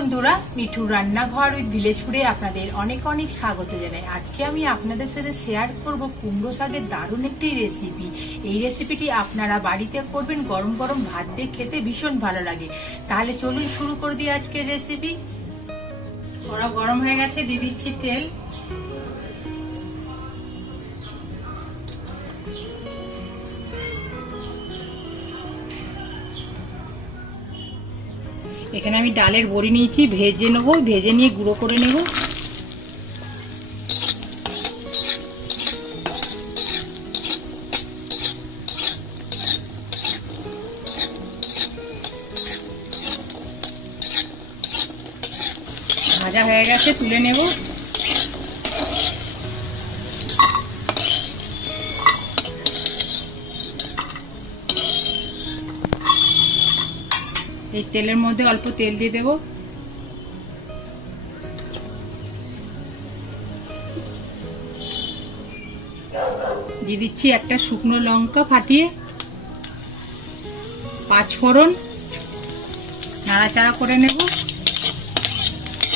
বন্ধুরা, মিঠুর রান্নাঘর উইথ ভিলেজপুরে আপনাদের অনেক অনেক স্বাগত জানাই। আজকে আমি আপনাদের সাথে শেয়ার করব কুমড়ো শাকের দারুণ একটি রেসিপি। এই রেসিপিটি আপনারা বাড়িতে করবেন, গরম গরম ভাত দিয়ে খেতে ভীষণ ভালো লাগে। তাহলে চলুন শুরু করে দিই আজকের রেসিপি। কড়া গরম হয়ে গেছে, দিয়ে দিচ্ছি তেল। এখানে আমি ডালের বড়ি নিয়েছি, ভেজে নেবো, ভেজে নিয়ে গুঁড়ো করে নেব। ভাজা হয়ে গেছে, তুলে নেব। এই তেলের মধ্যে অল্প তেল দিয়ে দেব। দিয়ে দিচ্ছি একটা শুকনো লঙ্কা ফাটিয়ে, 5 ফোড়ন, নাড়াচাড়া করে নেব।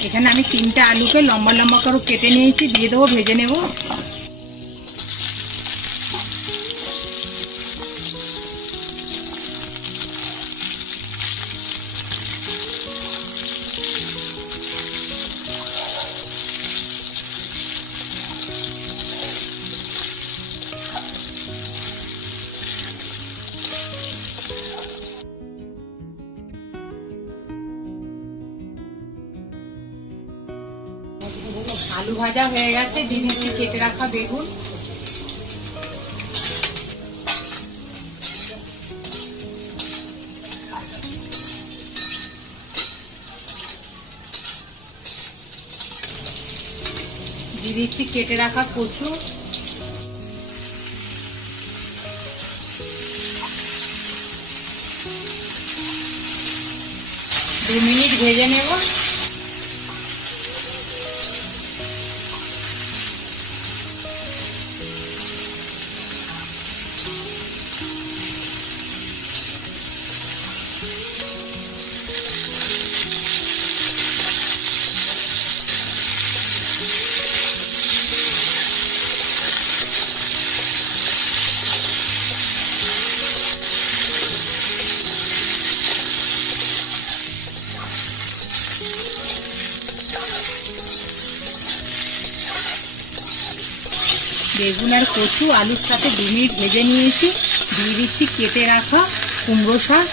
এখানে আমি 3টা আলুকে লম্বা লম্বা করে কেটে নিয়েছি, দিয়ে দেবো, ভেজে নেব। আলু ভাজা হয়ে গেছে, দিয়ে দিচ্ছি কেটে রাখা বেগুন। দিয়ে দিচ্ছি কেটে রাখা কচু। দু মিনিট ভেজে নেব। বেগুন আর কচু আলুর সাথে 2 মিনিট ভেজে নিয়েছি, দিয়ে দিচ্ছি কেটে রাখা কুমড়ো শাক।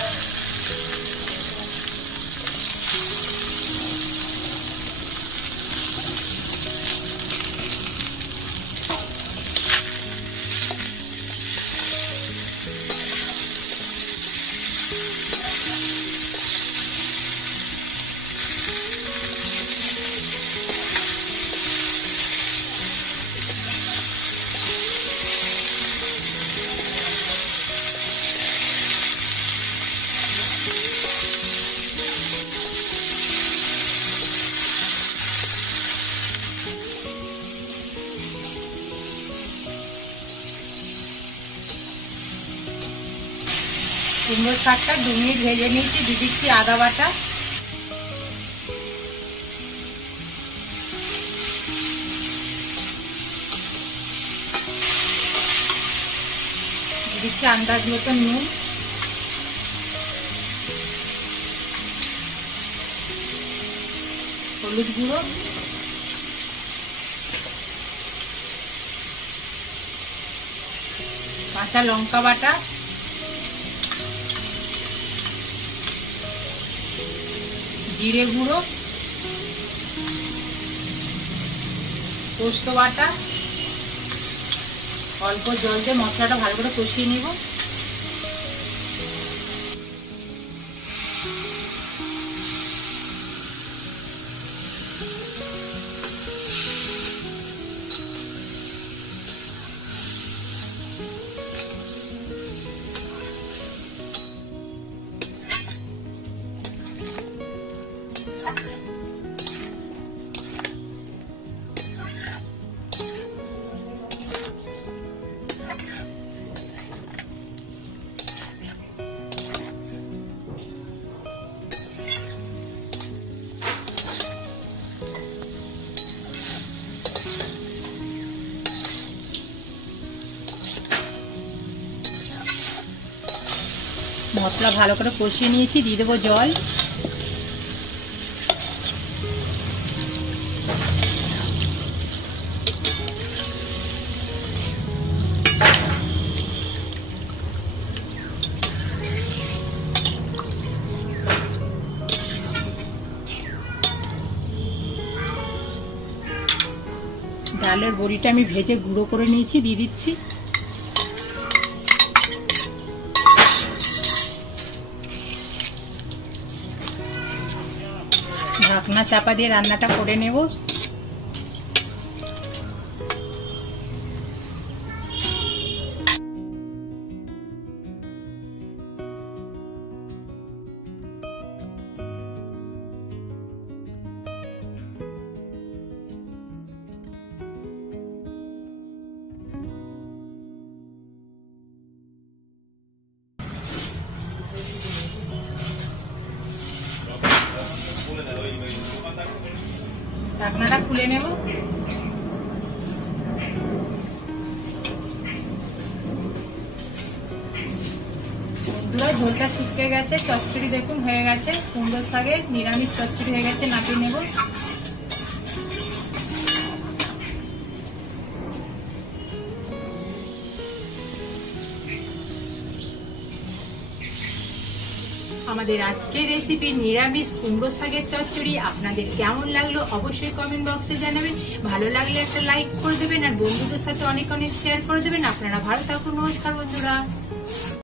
কুমড়ো শাকটা 2 মিনিট ভেজে নিয়েছি, দিয়ে দিচ্ছি আদা বাটা। দিয়ে দিচ্ছি আন্দাজ মতো নুন। হলুদ গুঁড়ো, কাঁচা লঙ্কা বাটা, জিরে গুঁড়ো, পোস্ত বাটা। অল্প জল দিয়ে মশলাটা ভালো করে কষিয়ে নিব। মশলা ভালো করে কষিয়ে নিয়েছি, দিয়ে দেবো জল। ডালের বড়িটা আমি ভেজে গুঁড়ো করে নিয়েছি, দিয়ে দিচ্ছি। ঢাকনা চাপা দিয়ে রান্নাটা করে নেব। ঢাকনাটা খুলে নেব। ঝোলটা শুকিয়ে গেছে, চচ্চড়ি দেখুন হয়ে গেছে। কুমড়ো শাকের নিরামিষ চচ্চড়ি হয়ে গেছে, নামিয়ে নেব। আমাদের আজকের রেসিপি নিরামিষ কুমড়ো শাকের চচ্চড়ি আপনাদের কেমন লাগলো অবশ্যই কমেন্ট বক্সে জানাবেন। ভালো লাগলে একটা লাইক করে দেবেন আর বন্ধুদের সাথে অনেক অনেক শেয়ার করে দেবেন। আপনারা ভালো থাকুন। নমস্কার বন্ধুরা।